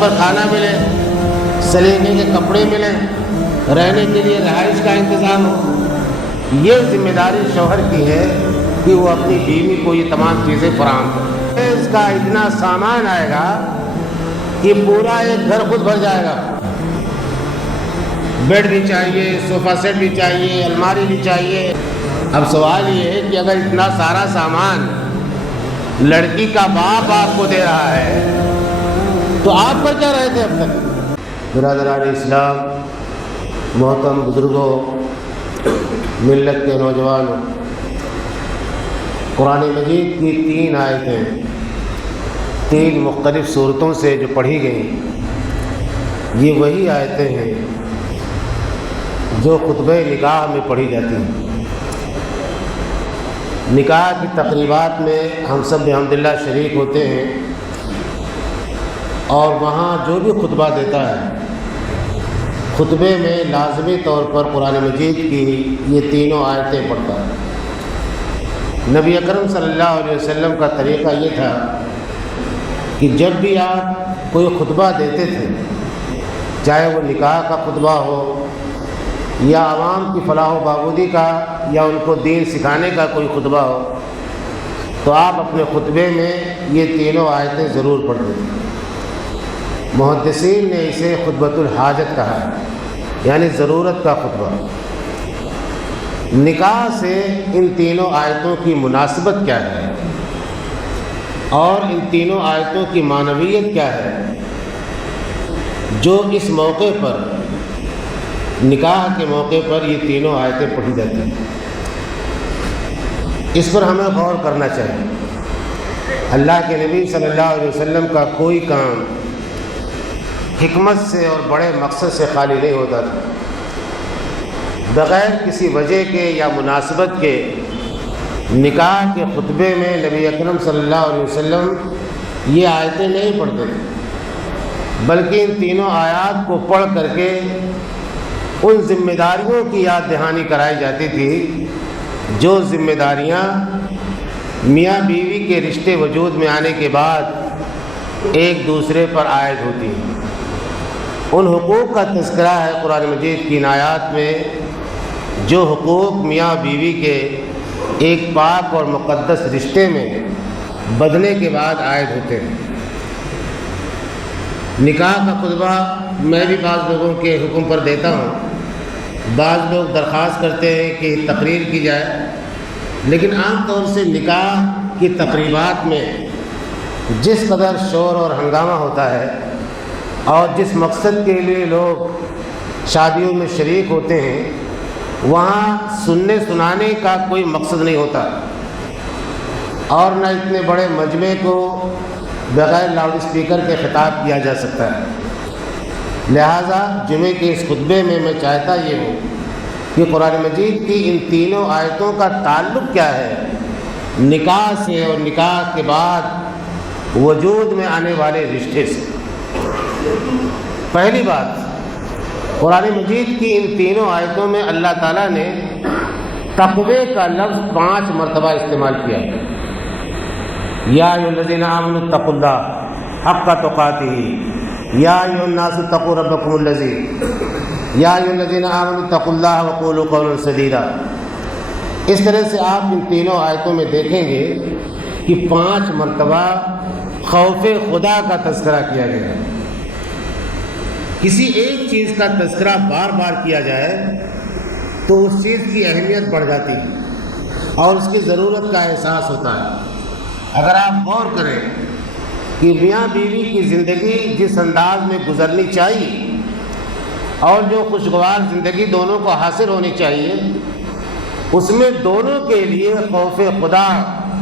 پر کھانا ملے، سلیقے کے کپڑے ملیں، رہنے کے لیے رہائش کا انتظام ہو۔ یہ ذمہ داری شوہر کی ہے کہ وہ اپنی بیوی کو یہ تمام چیزیں فراہم کرے۔ اس کا اتنا سامان آئے گا کہ پورا ایک گھر خود بھر جائے گا۔ بیڈ بھی چاہیے، صوفہ سیٹ بھی چاہیے، الماری بھی چاہیے۔ اب سوال یہ ہے کہ اگر اتنا سارا سامان لڑکی کا باپ آپ کو دے رہا ہے تو آپ پر کیا رہے تھے اب تک؟ برادران اسلام، محترم بزرگوں، ملت کے نوجوانوں، قرآن مجید کی 3 آیتیں 3 مختلف صورتوں سے جو پڑھی گئیں، یہ وہی آیتیں ہیں جو خطبہ نکاح میں پڑھی جاتی ہیں۔ نکاح کی تقریبات میں ہم سب الحمدللہ شریک ہوتے ہیں، اور وہاں جو بھی خطبہ دیتا ہے خطبے میں لازمی طور پر قرآن مجید کی یہ 3 آیتیں پڑھتا ہے۔ نبی اکرم صلی اللہ علیہ وسلم کا طریقہ یہ تھا کہ جب بھی آپ کوئی خطبہ دیتے تھے، چاہے وہ نکاح کا خطبہ ہو یا عوام کی فلاح و بہبودی کا یا ان کو دین سکھانے کا کوئی خطبہ ہو، تو آپ اپنے خطبے میں یہ 3 آیتیں ضرور پڑھتے تھے۔ محدثین نے اسے خطبۃ الحاجت کہا ہے، یعنی ضرورت کا خطبہ۔ نکاح سے ان 3 آیتوں کی مناسبت کیا ہے اور ان 3 آیتوں کی معنویت کیا ہے جو اس موقع پر، نکاح کے موقع پر یہ 3 آیتیں پڑھی جاتی ہیں، اس پر ہمیں غور کرنا چاہیے۔ اللہ کے نبی صلی اللہ علیہ وسلم کا کوئی کام حکمت سے اور بڑے مقصد سے خالی نہیں ہوتا تھا۔ بغیر کسی وجہ کے یا مناسبت کے نکاح کے خطبے میں نبی اکرم صلی اللہ علیہ وسلم یہ آیتیں نہیں پڑھتے تھے، بلکہ ان 3 آیات کو پڑھ کر کے ان ذمہ داریوں کی یاد دہانی کرائی جاتی تھی جو ذمہ داریاں میاں بیوی کے رشتے وجود میں آنے کے بعد ایک دوسرے پر عائد ہوتی ہیں۔ ان حقوق کا تذکرہ ہے قرآن مجید کی ان آیات میں، جو حقوق میاں بیوی کے ایک پاک اور مقدس رشتے میں بدلنے کے بعد عائد ہوتے ہیں۔ نکاح کا خطبہ میں بھی بعض لوگوں کے حکم پر دیتا ہوں، بعض لوگ درخواست کرتے ہیں کہ تقریر کی جائے، لیکن عام طور سے نکاح کی تقریبات میں جس قدر شور اور ہنگامہ ہوتا ہے اور جس مقصد کے لیے لوگ شادیوں میں شریک ہوتے ہیں، وہاں سننے سنانے کا کوئی مقصد نہیں ہوتا، اور نہ اتنے بڑے مجمع کو بغیر لاؤڈ اسپیکر کے خطاب کیا جا سکتا ہے۔ لہٰذا جمعے کے اس خطبے میں میں چاہتا یہ ہوں کہ قرآن مجید کی ان 3 آیتوں کا تعلق کیا ہے نکاح سے اور نکاح کے بعد وجود میں آنے والے رشتے سے۔ پہلی بات، قرآن مجید کی ان 3 آیتوں میں اللہ تعالیٰ نے تقوی کا لفظ 5 مرتبہ استعمال کیا ہے۔ یا ایھا الذین آمنوا اتقوا اللہ حق تقاتہ، یا ایھا الناس اتقوا ربکم الذی، یا ایھا الذین آمنوا اتقوا اللہ وقولوا قولا سدیدا۔ اس طرح سے آپ ان 3 آیتوں میں دیکھیں گے کہ 5 مرتبہ خوف خدا کا تذکرہ کیا گیا ہے۔ کسی ایک چیز کا تذکرہ بار بار کیا جائے تو اس چیز کی اہمیت بڑھ جاتی ہے اور اس کی ضرورت کا احساس ہوتا ہے۔ اگر آپ غور کریں کہ میاں بیوی کی زندگی جس انداز میں گزرنی چاہیے اور جو خوشگوار زندگی دونوں کو حاصل ہونی چاہیے، اس میں دونوں کے لیے خوف خدا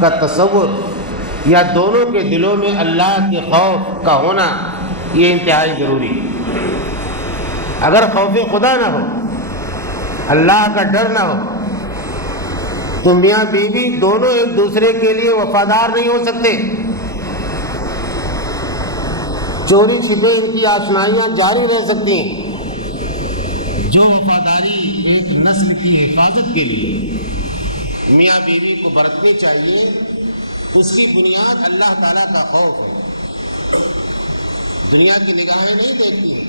کا تصور یا دونوں کے دلوں میں اللہ کے خوف کا ہونا یہ انتہائی ضروری ہے۔ اگر خوف خدا نہ ہو، اللہ کا ڈر نہ ہو، تو میاں بیوی دونوں ایک دوسرے کے لیے وفادار نہیں ہو سکتے۔ چوری چھپے ان کی آشنائیاں جاری رہ سکتی ہیں۔ جو وفاداری ایک نسل کی حفاظت کے لیے میاں بیوی کو برتنی چاہیے، اس کی بنیاد اللہ تعالیٰ کا خوف ہے۔ دنیا کی نگاہیں نہیں دیکھتی ہیں۔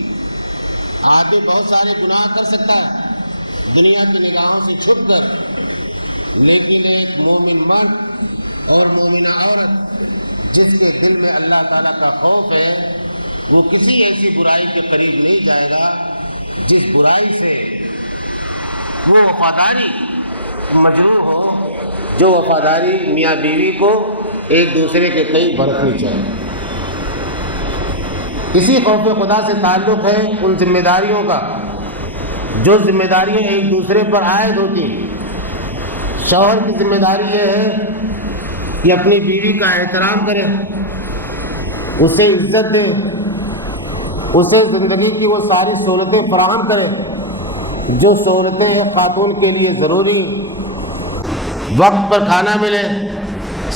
آدمی بہت سارے گناہ کر سکتا ہے دنیا کی نگاہوں سے چھپ کر، لیکن ایک مومن مرد اور مومنہ عورت جس کے دل میں اللہ تعالیٰ کا خوف ہے، وہ کسی ایسی برائی کے قریب نہیں جائے گا جس برائی سے وہ وفاداری مجروح ہو، جو وفاداری میاں بیوی کو ایک دوسرے کے تئیں برتنی چاہیے۔ اسی خوف خدا سے تعلق ہے ان ذمہ داریوں کا جو ذمہ داریاں ایک دوسرے پر عائد ہوتی ہیں۔ شوہر کی ذمہ داری یہ ہے کہ اپنی بیوی کا احترام کرے، اسے عزت دے، اسے زندگی کی وہ ساری سہولتیں فراہم کرے جو سہولتیں ہیں خاتون کے لیے ضروری، وقت پر کھانا ملے،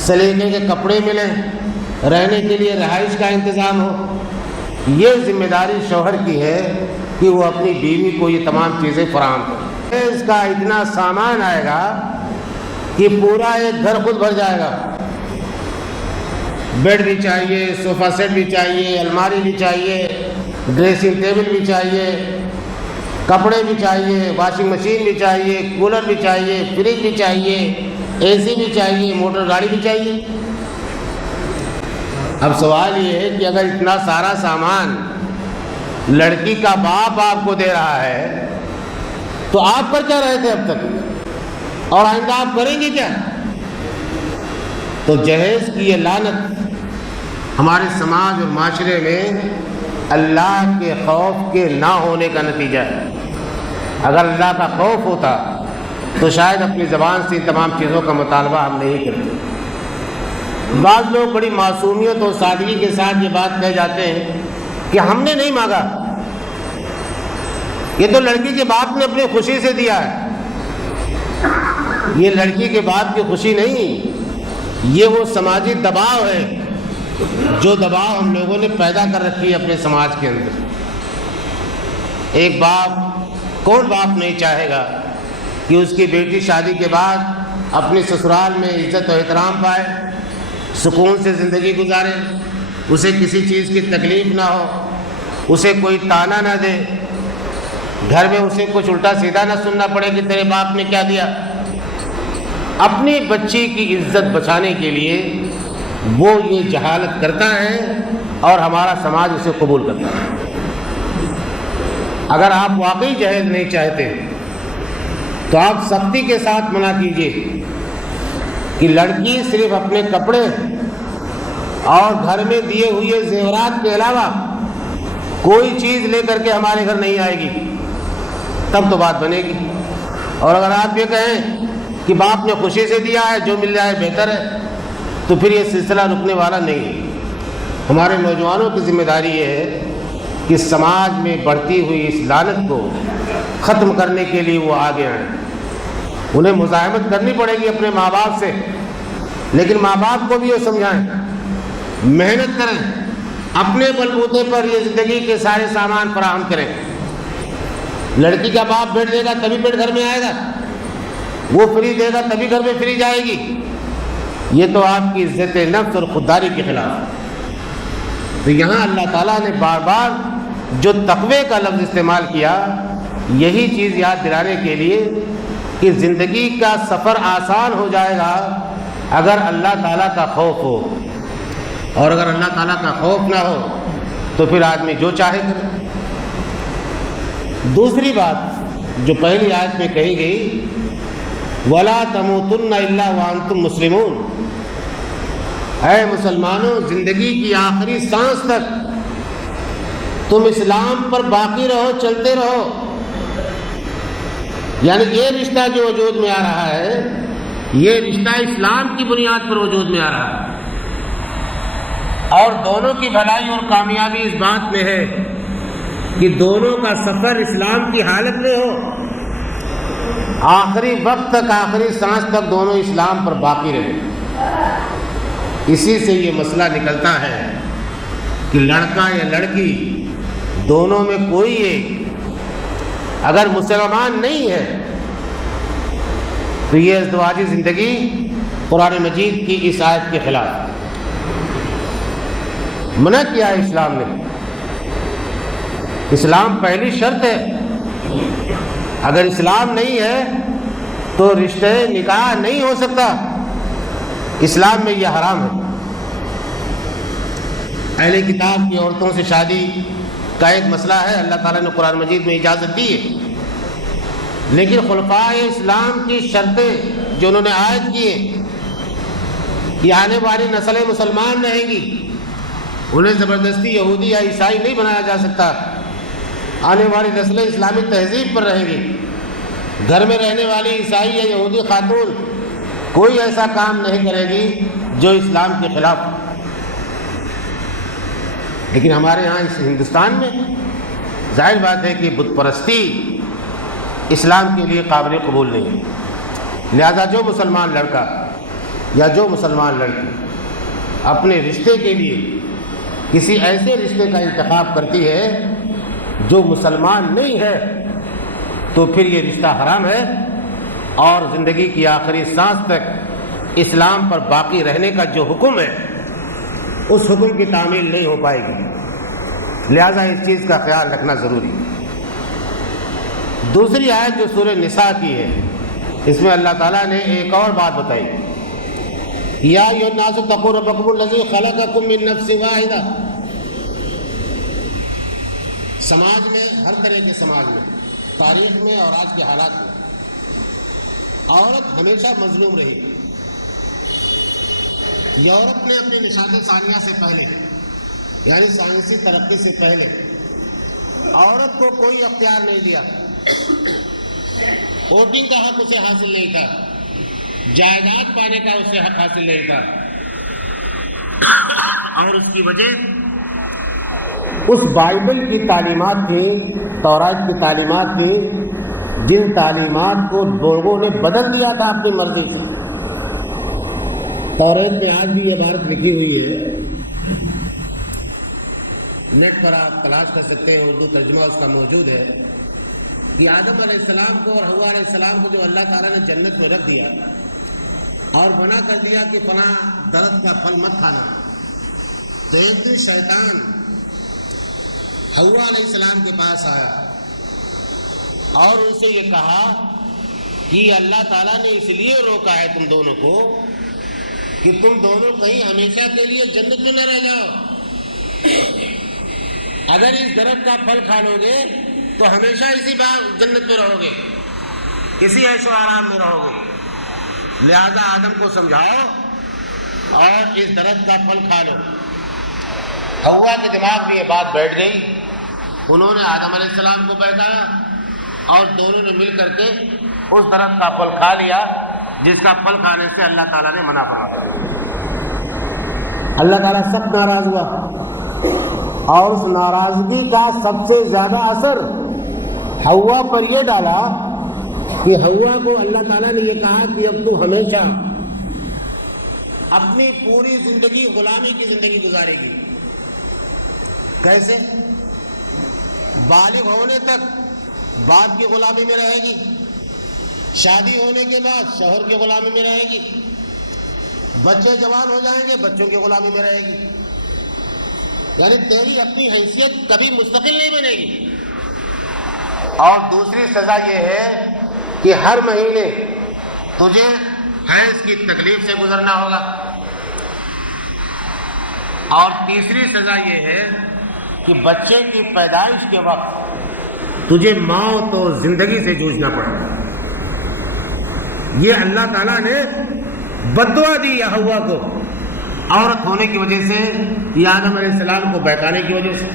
سلیقے کے کپڑے ملیں، رہنے کے لیے رہائش کا انتظام ہو۔ یہ ذمہ داری شوہر کی ہے کہ وہ اپنی بیوی کو یہ تمام چیزیں فراہم کرے۔ اس کا اتنا سامان آئے گا کہ پورا ایک گھر خود بھر جائے گا۔ بیڈ بھی چاہیے، صوفہ سیٹ بھی چاہیے، الماری بھی چاہیے، ڈریسنگ ٹیبل بھی چاہیے، کپڑے بھی چاہیے، واشنگ مشین بھی چاہیے، کولر بھی چاہیے، فریج بھی چاہیے، اے سی بھی چاہیے، موٹر گاڑی بھی چاہیے۔ اب سوال یہ ہے کہ اگر اتنا سارا سامان لڑکی کا باپ آپ کو دے رہا ہے تو آپ کر کیا رہے تھے اب تک، اور آئندہ آپ کریں گے کیا؟ تو جہیز کی یہ لعنت ہمارے سماج اور معاشرے میں اللہ کے خوف کے نہ ہونے کا نتیجہ ہے۔ اگر اللہ کا خوف ہوتا تو شاید اپنی زبان سے تمام چیزوں کا مطالبہ ہم نہیں کرتے۔ بعض لوگ بڑی معصومیت اور سادگی کے ساتھ یہ بات کہہ جاتے ہیں کہ ہم نے نہیں مانگا، یہ تو لڑکی کے باپ نے اپنی خوشی سے دیا ہے۔ یہ لڑکی کے باپ کی خوشی نہیں، یہ وہ سماجی دباؤ ہے جو دباؤ ہم لوگوں نے پیدا کر رکھی ہے اپنے سماج کے اندر۔ ایک باپ، کون باپ نہیں چاہے گا کہ اس کی بیٹی شادی کے بعد اپنے سسرال میں عزت و احترام پائے، سکون سے زندگی گزارے، اسے کسی چیز کی تکلیف نہ ہو، اسے کوئی تانا نہ دے، گھر میں اسے کچھ الٹا سیدھا نہ سننا پڑے کہ تیرے باپ نے کیا دیا۔ اپنی بچی کی عزت بچانے کے لیے وہ یہ جہالت کرتا ہے اور ہمارا سماج اسے قبول کرتا ہے۔ اگر آپ واقعی جہیز نہیں چاہتے تو آپ سختی کے ساتھ منع کیجیے کہ لڑکی صرف اپنے کپڑے اور گھر میں دیے ہوئے زیورات کے علاوہ کوئی چیز لے کر کے ہمارے گھر نہیں آئے گی، تب تو بات بنے گی۔ اور اگر آپ یہ کہیں کہ باپ نے خوشی سے دیا ہے، جو مل جائے بہتر ہے، تو پھر یہ سلسلہ رکنے والا نہیں ہے۔ ہمارے نوجوانوں کی ذمہ داری یہ ہے کہ سماج میں بڑھتی ہوئی اس لعنت کو ختم کرنے کے لیے وہ آگے آئیں۔ انہیں مزاحمت کرنی پڑے گی اپنے ماں باپ سے، لیکن ماں باپ کو بھی یہ سمجھائیں، محنت کریں، اپنے بلبوتے پر یہ زندگی کے سارے سامان فراہم کریں۔ لڑکی کا باپ بیٹھ دے گا تبھی بیٹھ گھر میں آئے گا، وہ فری دے گا تبھی گھر میں فری جائے گی۔ یہ تو آپ کی عزت نفس اور خودداری کے خلاف ہے۔ تو یہاں اللہ تعالیٰ نے بار بار جو تقوی کا لفظ استعمال کیا، یہی چیز یاد دلانے کے لیے کہ زندگی کا سفر آسان ہو جائے گا اگر اللہ تعالیٰ کا خوف ہو، اور اگر اللہ تعالیٰ کا خوف نہ ہو تو پھر آدمی جو چاہے کرے۔ دوسری بات جو پہلی آیت میں کہی گئی، وَلَا تَمُوتُنَّ إِلَّا وَأَنْتُمْ مُسْلِمُونَ، اے مسلمانوں زندگی کی آخری سانس تک تم اسلام پر باقی رہو، چلتے رہو۔ یعنی یہ رشتہ جو وجود میں آ رہا ہے، یہ رشتہ اسلام کی بنیاد پر وجود میں آ رہا ہے، اور دونوں کی بھلائی اور کامیابی اس بات میں ہے کہ دونوں کا سفر اسلام کی حالت میں ہو، آخری وقت تک، آخری سانس تک دونوں اسلام پر باقی رہے۔ اسی سے یہ مسئلہ نکلتا ہے کہ لڑکا یا لڑکی دونوں میں کوئی ایک اگر مسلمان نہیں ہے تو یہ ازدواجی زندگی قرآن مجید کی اس آیت کے خلاف منع کیا ہے اسلام نے اسلام پہلی شرط ہے. اگر اسلام نہیں ہے تو رشتے نکاح نہیں ہو سکتا. اسلام میں یہ حرام ہے. اہل کتاب کی عورتوں سے شادی کا ایک مسئلہ ہے، اللہ تعالیٰ نے قرآن مجید میں اجازت دی ہے، لیکن خلفائے اسلام کی شرطیں جو انہوں نے عائد کی ہیں کہ آنے والی نسلیں مسلمان رہیں گی، انہیں زبردستی یہودی یا عیسائی نہیں بنایا جا سکتا. آنے والی نسلیں اسلامی تہذیب پر رہیں گی. گھر میں رہنے والی عیسائی یا یہودی خاتون کوئی ایسا کام نہیں کرے گی جو اسلام کے خلاف. لیکن ہمارے ہاں اس ہندوستان میں ظاہر بات ہے کہ بت پرستی اسلام کے لیے قابل قبول نہیں ہے. لہذا جو مسلمان لڑکا یا جو مسلمان لڑکی اپنے رشتے کے لیے کسی ایسے رشتے کا انتخاب کرتی ہے جو مسلمان نہیں ہے تو پھر یہ رشتہ حرام ہے اور زندگی کی آخری سانس تک اسلام پر باقی رہنے کا جو حکم ہے اس حکم کی تعمیل نہیں ہو پائے گی. لہذا اس چیز کا خیال رکھنا ضروری ہے. دوسری آیت جو سورہ نساء کی ہے، اس میں اللہ تعالیٰ نے ایک اور بات بتائی، یا ایھا الناس اتقوا ربکم الذی خلقکم من نفس واحدہ. سماج میں، ہر طرح کے سماج میں، تاریخ میں اور آج کے حالات میں عورت ہمیشہ مظلوم رہی. یورپ نے اپنی نشاط ثانیہ سے پہلے، یعنی سائنسی ترقی سے پہلے، عورت کو کوئی اختیار نہیں دیا. ووٹنگ کا حق اسے حاصل نہیں تھا، جائیداد پانے کا اسے حق حاصل نہیں تھا. اور اس کی وجہ اس بائبل کی تعلیمات تھی، تورات کی تعلیمات تھی، جن تعلیمات کو لوگوں نے بدل دیا تھا اپنی مرضی سے. تورات میں آج بھی یہ بات لکھی ہوئی ہے، نیٹ پر آپ تلاش کر سکتے ہیں، اردو ترجمہ اس کا موجود ہے، کہ آدم علیہ السلام کو اور حوا علیہ السلام کو جو اللہ تعالیٰ نے جنت میں رکھ دیا اور منع کر دیا کہ فلاں درخت کا پھل مت کھانا، تو ایک دن شیطان حوا علیہ السلام کے پاس آیا اور ان سے یہ کہا کہ اللہ تعالیٰ نے اس لیے روکا ہے تم دونوں کو کہ تم دونوں کہیں ہمیشہ کے لیے جنت میں نہ رہ جاؤ. اگر اس درخت کا پھل کھا لو گے تو ہمیشہ اسی باغ جنت میں رہو گے، اسی عیش و آرام میں رہو گے. لہذا آدم کو سمجھاؤ اور اس درخت کا پھل کھا لو. حوا کے دماغ میں یہ بات بیٹھ گئی. انہوں نے آدم علیہ السلام کو بہکایا اور دونوں نے مل کر کے اس درخت کا پھل کھا لیا جس کا پھل کھانے سے اللہ تعالیٰ نے منع فرمایا. اللہ تعالیٰ سخت ناراض ہوا اور اس ناراضگی کا سب سے زیادہ اثر حوا پر یہ ڈالا کہ حوا کو اللہ تعالیٰ نے یہ کہا کہ اب تو ہمیشہ اپنی پوری زندگی غلامی کی زندگی گزارے گی. کیسے؟ بالغ ہونے تک باپ کی غلامی میں رہے گی، شادی ہونے کے بعد شوہر کی غلامی میں رہے گی، بچے جوان ہو جائیں گے بچوں کی غلامی میں رہے گی. یعنی تیری اپنی حیثیت کبھی مستقل نہیں بنے گی. اور دوسری سزا یہ ہے کہ ہر مہینے تجھے حیض کی تکلیف سے گزرنا ہوگا. اور تیسری سزا یہ ہے کہ بچے کی پیدائش کے وقت تجھے موت و زندگی سے جوجھنا پڑے گا. یہ اللہ تعالیٰ نے بددعا دی حوا کو عورت ہونے کی وجہ سے، یا آدم علیہ السلام کو بہکانے کی وجہ سے.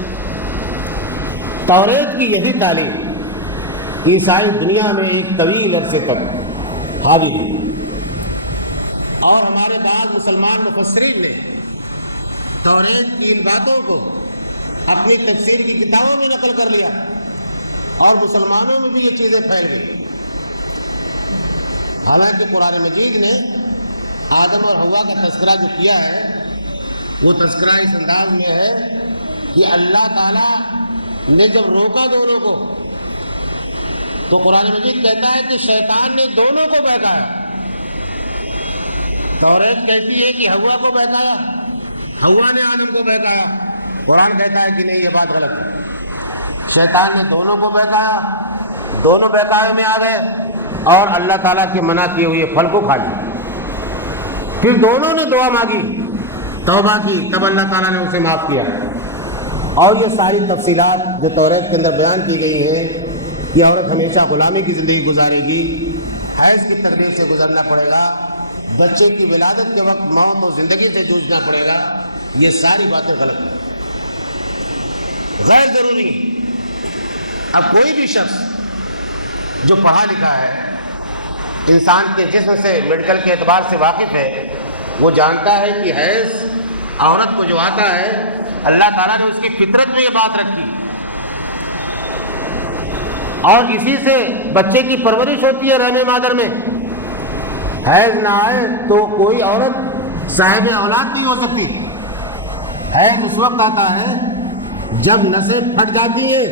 توریت کی یہی تعلیم عیسائی دنیا میں ایک طویل عرصے تک حاوی ہوئی، اور ہمارے بعض مسلمان مفسرین نے توریت کی ان باتوں کو اپنی تفسیر کی کتابوں میں نقل کر لیا اور مسلمانوں میں بھی یہ چیزیں پھیل گئی. حالانکہ قرآن مجید نے آدم اور حوا کا تذکرہ جو کیا ہے وہ تذکرہ اس انداز میں ہے کہ اللہ تعالیٰ نے جب روکا دونوں کو تو قرآن مجید کہتا ہے کہ شیطان نے دونوں کو بہکایا. توریت کہتی ہے کہ حوا کو بہکایا، حوا نے آدم کو بہکایا. قرآن کہتا ہے کہ نہیں، یہ بات غلط ہے. شیطان نے دونوں کو بہکایا، دونوں بہکاوے میں آ گئے اور اللہ تعالیٰ کے منع کیے ہوئے پھل کو کھا لیا۔ پھر دونوں نے دعا مانگی، توبہ کی، تب اللہ تعالیٰ نے اسے معاف کیا۔ اور یہ ساری تفصیلات جو توریت کے اندر بیان کی گئی ہیں کہ عورت ہمیشہ غلامی کی زندگی گزارے گی، حیض کی تکلیف سے گزرنا پڑے گا، بچے کی ولادت کے وقت موت و زندگی سے جوجھنا پڑے گا، یہ ساری باتیں غلط ہیں، غیر ضروری۔ اب کوئی بھی شخص جو پڑھا لکھا ہے، انسان کے جسم سے میڈیکل کے اعتبار سے واقف ہے، وہ جانتا ہے کہ حیض عورت کو جو آتا ہے، اللہ تعالیٰ نے اس کی فطرت میں یہ بات رکھی، اور اسی سے بچے کی پرورش ہوتی ہے رحم مادر میں۔ حیض نہ آئے تو کوئی عورت صاحب اولاد نہیں ہو سکتی۔ حیض اس وقت آتا ہے جب نسیں پھٹ جاتی ہیں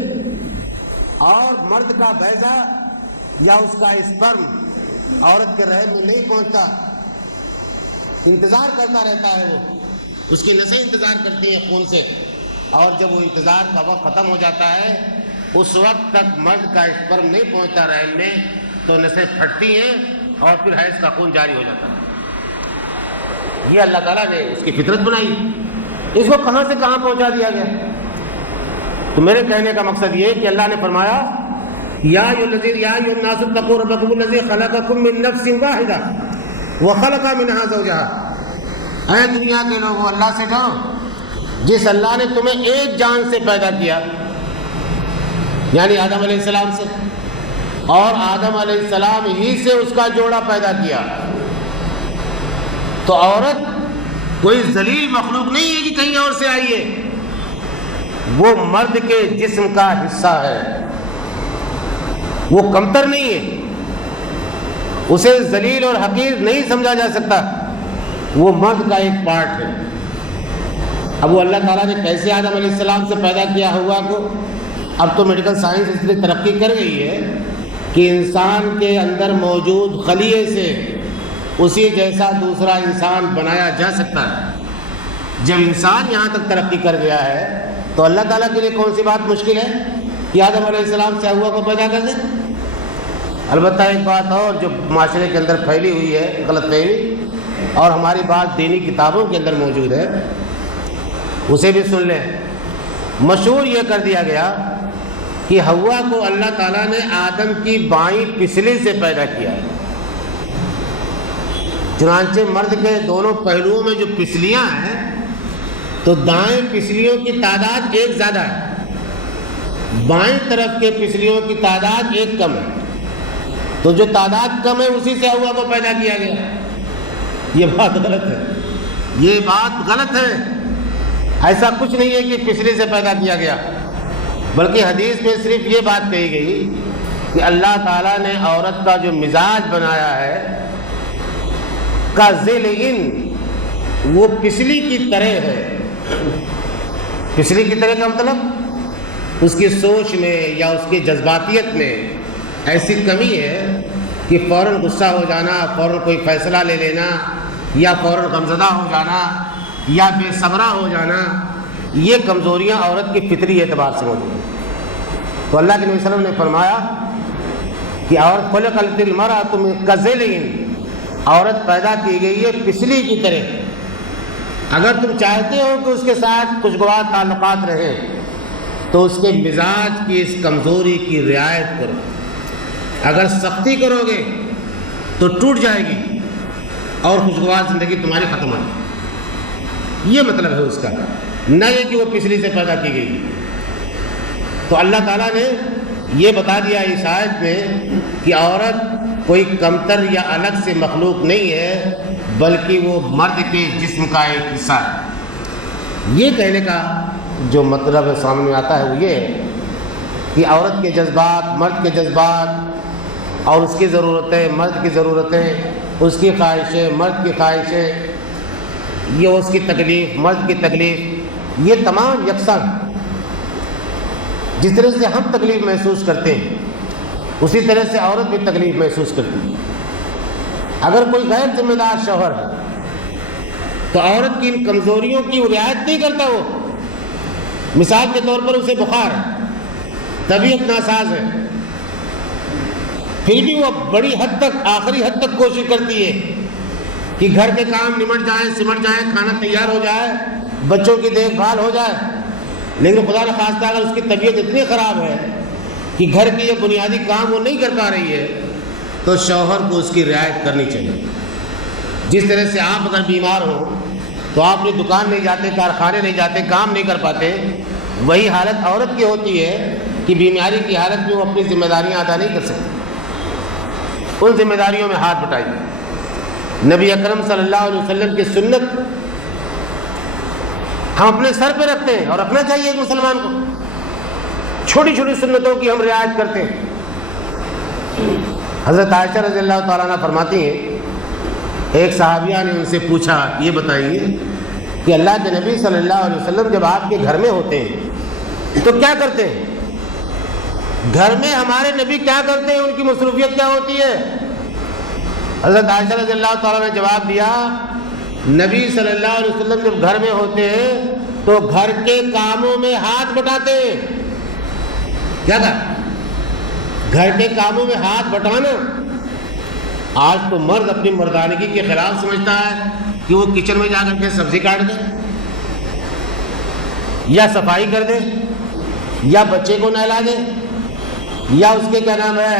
اور مرد کا بیضہ یا اس کا اسپرم عورت کے رحم میں نہیں پہنچتا، انتظار کرتا رہتا ہے، وہ اس کی نسیں انتظار کرتی ہیں خون سے، اور جب وہ انتظار کا وقت ختم ہو جاتا ہے، اس وقت تک مرد کا اسپرم نہیں پہنچتا رحم میں، تو نسیں پھٹتی ہیں اور پھر حیض کا خون جاری ہو جاتا ہے۔ یہ اللہ تعالیٰ نے اس کی فطرت بنائی، اس کو کہاں سے کہاں پہنچا دیا گیا۔ تو میرے کہنے کا مقصد یہ ہے کہ اللہ نے فرمایا یا ایھا الناس اتقوا ربکم الذی خلقکم من نفس واحدہ وخلق منها زوجها، اے دنیا کے لوگوں اللہ سے ڈرو جس اللہ نے تمہیں ایک جان سے پیدا کیا، یعنی آدم علیہ السلام سے، اور آدم علیہ السلام ہی سے اس کا جوڑا پیدا کیا۔ تو عورت کوئی ذلیل مخلوق نہیں ہے کہ کہیں اور سے آئی ہے، وہ مرد کے جسم کا حصہ ہے، وہ کمتر نہیں ہے، اسے ذلیل اور حقیر نہیں سمجھا جا سکتا، وہ مرد کا ایک پارٹ ہے۔ اب وہ اللہ تعالیٰ نے کیسے آدم علیہ السلام سے پیدا کیا ہوا کو، اب تو میڈیکل سائنس اس لیے ترقی کر گئی ہے کہ انسان کے اندر موجود خلیے سے اسی جیسا دوسرا انسان بنایا جا سکتا ہے۔ جب انسان یہاں تک ترقی کر گیا ہے تو اللہ تعالیٰ کے لیے کون سی بات مشکل ہے کہ آدم علیہ السلام سے ہوا کو پیدا کر دیں۔ البتہ ایک بات اور جو معاشرے کے اندر پھیلی ہوئی ہے غلط فہمی، اور ہماری بات دینی کتابوں کے اندر موجود ہے، اسے بھی سن لیں۔ مشہور یہ کر دیا گیا کہ حوا کو اللہ تعالیٰ نے آدم کی بائیں پسلی سے پیدا کیا ہے، چنانچہ مرد کے دونوں پہلوؤں میں جو پسلیاں ہیں تو دائیں پسلیوں کی تعداد ایک زیادہ ہے، بائیں طرف کے پسلیوں کی تعداد ایک کم ہے، تو جو تعداد کم ہے اسی سے حوا کو پیدا کیا گیا۔ یہ بات غلط ہے، یہ بات غلط ہے، ایسا کچھ نہیں ہے کہ پسلی سے پیدا کیا گیا، بلکہ حدیث میں صرف یہ بات کہی گئی کہ اللہ تعالیٰ نے عورت کا جو مزاج بنایا ہے کا ذیل ان، وہ پسلی کی طرح ہے۔ پسلی کی طرح کا مطلب اس کی سوچ میں یا اس کی جذباتیت میں ایسی کمی ہے کہ فوراً غصہ ہو جانا، فوراً کوئی فیصلہ لے لینا، یا فوراً غمزدہ ہو جانا، یا بے صبرا ہو جانا، یہ کمزوریاں عورت کی فطری اعتبار سے موجود ہیں۔ تو اللہ کے نبی صلی اللہ علیہ وسلم نے فرمایا کہ عورت خلقت المرأۃ من کذل، عورت پیدا کی گئی ہے پسلی کی طرح۔ اگر تم چاہتے ہو کہ اس کے ساتھ خوشگوار تعلقات رہیں تو اس کے مزاج کی اس کمزوری کی رعایت کرو، اگر سختی کرو گے تو ٹوٹ جائے گی اور خوشگوار زندگی تمہاری ختم ہو جائے گی۔ یہ مطلب ہے اس کا، نہ یہ کہ وہ پسلی سے پیدا کی گئی۔ تو اللہ تعالیٰ نے یہ بتا دیا اس آیت میں کہ عورت کوئی کمتر یا الگ سے مخلوق نہیں ہے، بلکہ وہ مرد کے جسم کا ایک حصہ ہے۔ یہ کہنے کا جو مطلب سامنے آتا ہے وہ یہ ہے کہ عورت کے جذبات، مرد کے جذبات، اور اس کی ضرورتیں، مرد کی ضرورتیں، اس کی خواہشیں، مرد کی خواہشیں، یہ اس کی تکلیف، مرد کی تکلیف، یہ تمام یکساں ہیں۔ جس طرح سے ہم تکلیف محسوس کرتے ہیں اسی طرح سے عورت بھی تکلیف محسوس کرتی ہے۔ اگر کوئی غیر ذمہ دار شوہر ہے تو عورت کی ان کمزوریوں کی رعایت نہیں کرتا، وہ مثال کے طور پر اسے بخار ہے، طبیعت ناساز ہے، پھر بھی وہ بڑی حد تک، آخری حد تک کوشش کرتی ہے کہ گھر کے کام نمٹ جائیں، سمٹ جائیں، کھانا تیار ہو جائے، بچوں کی دیکھ بھال ہو جائے. لیکن خدا نہ خواستہ اگر اس کی طبیعت اتنی خراب ہے کہ گھر کے یہ بنیادی کام وہ نہیں کر پا رہی ہے تو شوہر کو اس کی رعایت کرنی چاہیے. جس طرح سے آپ اگر بیمار ہوں تو آپ اپنی دکان نہیں جاتے، کارخانے نہیں جاتے، کام نہیں کر پاتے، وہی حالت عورت کی ہوتی ہے کہ بیماری کی حالت میں وہ اپنی ذمہ داریاں ادا نہیں کر سکتی. ان ذمہ داریوں میں ہاتھ بٹائیے. نبی اکرم صلی اللہ علیہ وسلم کی سنت ہم اپنے سر پہ رکھتے ہیں، اور رکھنا چاہیے ایک مسلمان کو. چھوٹی چھوٹی سنتوں کی ہم رعایت کرتے ہیں. حضرت عائشہ رضی اللہ تعالیٰ عنہ فرماتی ہیں، ایک صحابیہ نے ان سے پوچھا، یہ بتائیے کہ اللہ کے نبی صلی اللہ علیہ وسلم جب آپ کے گھر میں ہوتے ہیں تو کیا کرتے ہیں؟ گھر میں ہمارے نبی کیا کرتے ہیں، ان کی مصروفیت کیا ہوتی ہے؟ حضرت عائشہ رضی اللہ تعالیٰ نے جواب دیا، نبی صلی اللہ علیہ وسلم جب گھر میں ہوتے ہیں تو گھر کے کاموں میں ہاتھ بٹاتے ہیں. کیا کہا؟ گھر کے کاموں میں ہاتھ بٹانا. آج تو مرد اپنی مردانگی کے خلاف سمجھتا ہے کہ وہ کچن میں جا کر کے سبزی کاٹ دے، یا صفائی کر دے، یا بچے کو نہلا دے، یا اس کے کیا نام ہے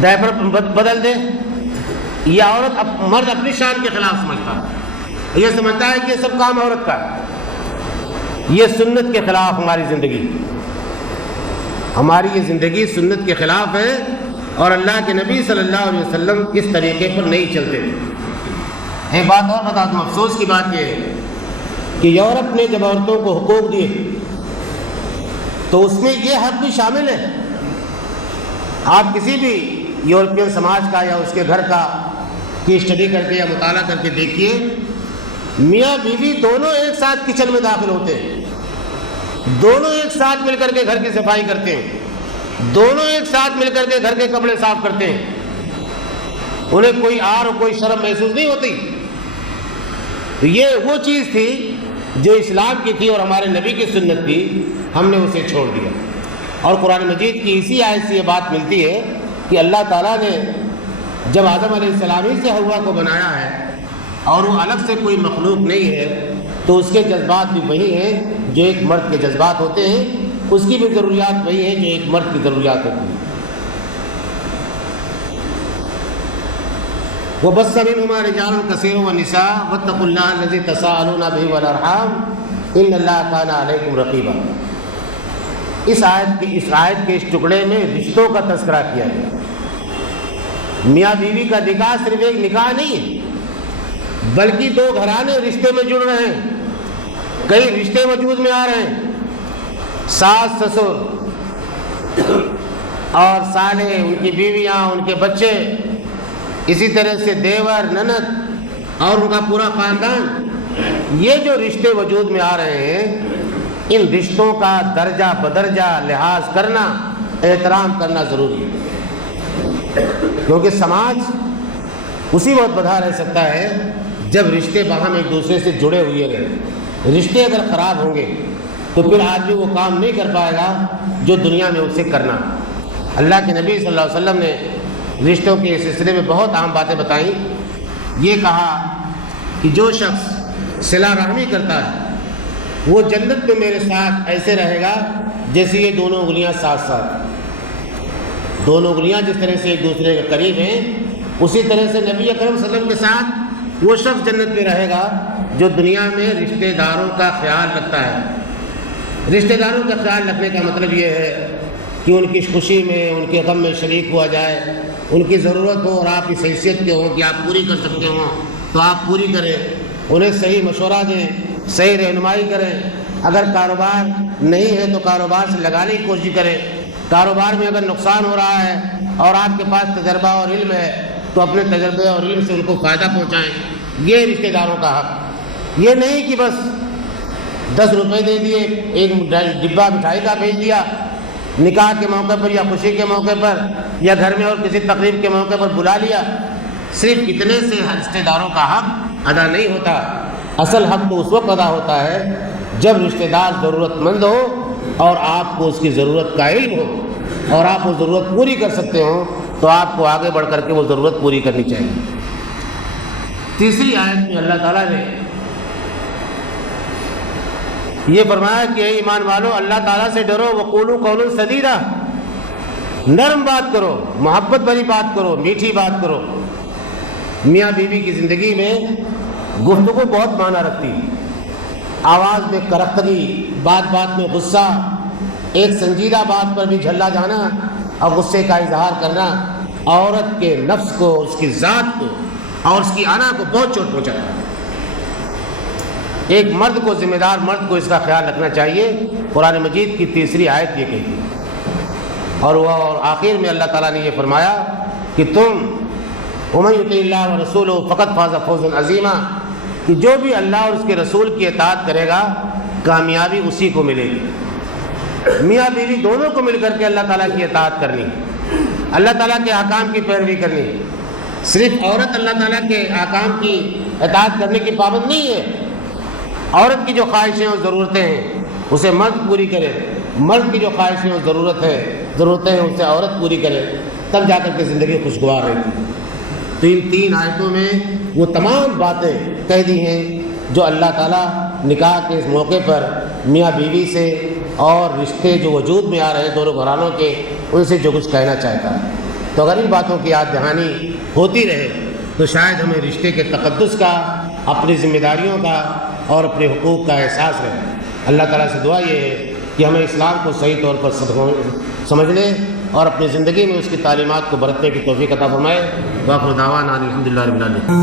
ڈائپر بدل دے. یا مرد اپنی شان کے خلاف سمجھتا ہے، یہ سمجھتا ہے کہ یہ سب کام عورت کا ہے. یہ سنت کے خلاف ہماری زندگی، ہماری یہ زندگی سنت کے خلاف ہے، اور اللہ کے نبی صلی اللہ علیہ وسلم اس طریقے پر نہیں چلتے. ایک بات اور بتا دوں، افسوس کی بات یہ ہے کہ یورپ نے جب عورتوں کو حقوق دیے تو اس میں یہ حق بھی شامل ہے. آپ کسی بھی یورپین سماج کا یا اس کے گھر کا کی اسٹڈی کر کے یا مطالعہ کر کے دیکھیے، میاں بیوی دونوں ایک ساتھ کچن میں داخل ہوتے ہیں، دونوں ایک ساتھ مل کر کے گھر کی صفائی کرتے ہیں، دونوں ایک ساتھ مل کر کے گھر کے کپڑے صاف کرتے ہیں. انہیں کوئی آر اور کوئی شرم محسوس نہیں ہوتی. تو یہ وہ چیز تھی جو اسلام کی تھی اور ہمارے نبی کی سنت تھی، ہم نے اسے چھوڑ دیا. اور قرآن مجید کی اسی آیت سے یہ بات ملتی ہے کہ اللہ تعالیٰ نے جب آدم علیہ السلام ہی سے حوا کو بنایا ہے اور وہ الگ سے کوئی مخلوق نہیں ہے، تو اس کے جذبات بھی وہی ہیں جو ایک مرد کے جذبات ہوتے ہیں، اس کی بھی ضروریات وہی ہیں جو ایک مرد کی ضروریات ہوتی ہیں. وَبَثَّ مِنْهُمَا رِجَالٌ كَثِيرٌ وَنِسَاءٌ وَاتَّقُوا اللَّهَ الَّذِي تَسَاءَلُونَ بِهِ وَالْأَرْحَامَ إِنَّ اللَّهَ كَانَ عَلَيْكُمْ رَقِيبًا. اس آیت کے اس ٹکڑے میں رشتوں کا تذکرہ کیا ہے. میاں بیوی کا نکاح صرف ایک نکاح نہیں ہے، بلکہ دو گھرانے رشتے میں جڑ رہے ہیں، کئی رشتے وجود میں آ رہے ہیں. ساس سسر اور سالے، ان کی بیویاں، ان کے بچے، اسی طرح سے دیور نند اور ان کا پورا خاندان، یہ جو رشتے وجود میں آ رہے ہیں، ان رشتوں کا درجہ بدرجہ لحاظ کرنا، احترام کرنا ضروری ہے. کیونکہ سماج اسی وقت بدھا رہ سکتا ہے جب رشتے باہم ایک دوسرے سے جڑے ہوئے رہے. رشتے اگر خراب ہوں گے تو پھر آدمی وہ کام نہیں کر پائے گا جو دنیا میں اسے کرنا. اللہ کے نبی صلی اللہ علیہ وسلم نے رشتوں کے سلسلے میں بہت اہم باتیں بتائیں. یہ کہا کہ جو شخص صلہ رحمی کرتا ہے وہ جنت میں میرے ساتھ ایسے رہے گا جیسے یہ دونوں انگلیاں ساتھ ساتھ. دونوں انگلیاں جس طرح سے ایک دوسرے کے قریب ہیں، اسی طرح سے نبی اکرم صلی اللہ علیہ وسلم کے ساتھ وہ شخص جنت میں رہے گا جو دنیا میں رشتہ داروں کا خیال رکھتا ہے. رشتہ داروں کا خیال رکھنے کا مطلب یہ ہے کہ ان کی خوشی میں، ان کے غم میں شریک ہوا جائے، ان کی ضرورت ہو اور آپ اس حیثیت کے ہوں کہ آپ پوری کر سکتے ہوں تو آپ پوری کریں، انہیں صحیح مشورہ دیں، صحیح رہنمائی کریں. اگر کاروبار نہیں ہے تو کاروبار سے لگانے کی کوشش کریں. کاروبار میں اگر نقصان ہو رہا ہے اور آپ کے پاس تجربہ اور علم ہے تو اپنے تجربے اور علم سے ان کو فائدہ پہنچائیں. یہ رشتہ داروں کا حق. یہ نہیں کہ بس 10 روپے دے دیے، ایک ڈبہ مٹھائی کا بھیج دیا، نکاح کے موقع پر یا خوشی کے موقع پر یا گھر میں اور کسی تقریب کے موقع پر بلا لیا. صرف اتنے سے رشتہ داروں کا حق ادا نہیں ہوتا. اصل حق تو اس وقت ادا ہوتا ہے جب رشتہ دار ضرورت مند ہو اور آپ کو اس کی ضرورت کا علم ہو اور آپ وہ ضرورت پوری کر سکتے ہوں تو آپ کو آگے بڑھ کر کے وہ ضرورت پوری کرنی چاہیے۔ تیسری آیت میں اللہ تعالیٰ نے یہ فرمایا کہ اے ایمان والو اللہ تعالیٰ سے ڈرو، وقولوا قولا سدیدا، نرم بات کرو، محبت بھری بات کرو، میٹھی بات کرو۔ میاں بیوی کی زندگی میں گفتگو بہت معنی رکھتی ہے۔ آواز میں کرختگی، بات بات میں غصہ، ایک سنجیدہ بات پر بھی جھلا جانا اور غصے کا اظہار کرنا عورت کے نفس کو، اس کی ذات کو اور اس کی انا کو بہت چوٹ پہنچاتا ہے۔ ایک مرد کو، ذمہ دار مرد کو اس کا خیال رکھنا چاہیے۔ قرآن مجید کی تیسری آیت یہ کہتی ہے اور آخر میں اللہ تعالیٰ نے یہ فرمایا کہ تم وَمَن يُطِعِ اللَّهَ وَرَسُولَهُ فَقَدْ فَازَ فَوْزًا عَظِيمًا، کہ جو بھی اللہ اور اس کے رسول کی اطاعت کرے گا کامیابی اسی کو ملے گی۔ میاں بیوی دونوں کو مل کر کے اللہ تعالیٰ کی اطاعت کرنی، اللہ تعالیٰ کے احکام کی پیروی کرنی۔ صرف عورت اللہ تعالیٰ کے احکام کی اطاعت کرنے کی پابند نہیں ہے، عورت کی جو خواہشیں اور ضرورتیں ہیں اسے مرد پوری کرے، مرد کی جو خواہشیں اور ضرورتیں ہیں اسے عورت پوری کرے، تب جا کر کے زندگی خوشگوار رہے گی۔ تو ان تین آیتوں میں وہ تمام باتیں کہہ دی ہیں جو اللہ تعالیٰ نکاح کے اس موقع پر میاں بیوی سے اور رشتے جو وجود میں آ رہے ہیں دونوں گھرانوں کے، ان سے جو کچھ کہنا چاہتا ہے۔ تو اگر ان باتوں کی یاد دہانی ہوتی رہے تو شاید ہمیں رشتے کے تقدس کا، اپنی ذمہ داریوں کا اور اپنے حقوق کا احساس رہے۔ اللہ تعالیٰ سے دعا یہ ہے کہ ہمیں اسلام کو صحیح طور پر سمجھنے اور اپنی زندگی میں اس کی تعلیمات کو برتنے کی توفیق عطا فرمائے۔ وآخر دعوانا الحمدللہ رب العالمین۔